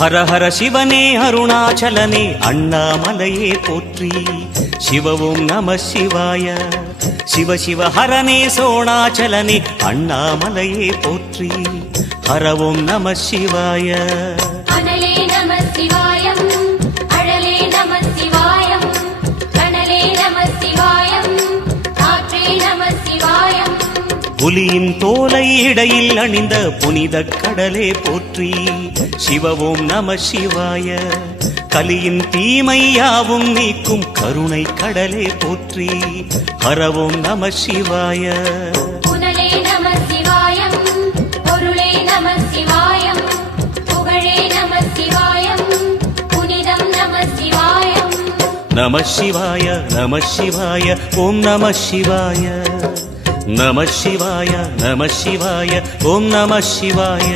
हर हर शिवने अरुणाचलने अण्णामलये pottery Shiv ओं नमः शिवाय शिव शिव हरने सोणाचलने अण्णामलये pottery हर ओं नमः शिवाय अनले नमः शिवाय अडले नमः शिवाय कनले नमः शिवाय कात्रे नमः शिवाय புலியின் தோலை இடையில் அணிந்த புனித கடலே போற்றி சிவ ஓம் நம சிவாய கலியின் தீமையாவும் நீக்கும் கருணை கடலே போற்றி ஹர ஓம் நம சிவாய புனலே நம சிவாய பொருளே நம சிவாய புகழே நம சிவாய புனிதம் நம சிவாய நம சிவாய நம சிவாய ஓம் நம சிவாய नमः शिवाय ओम नमः शिवाय।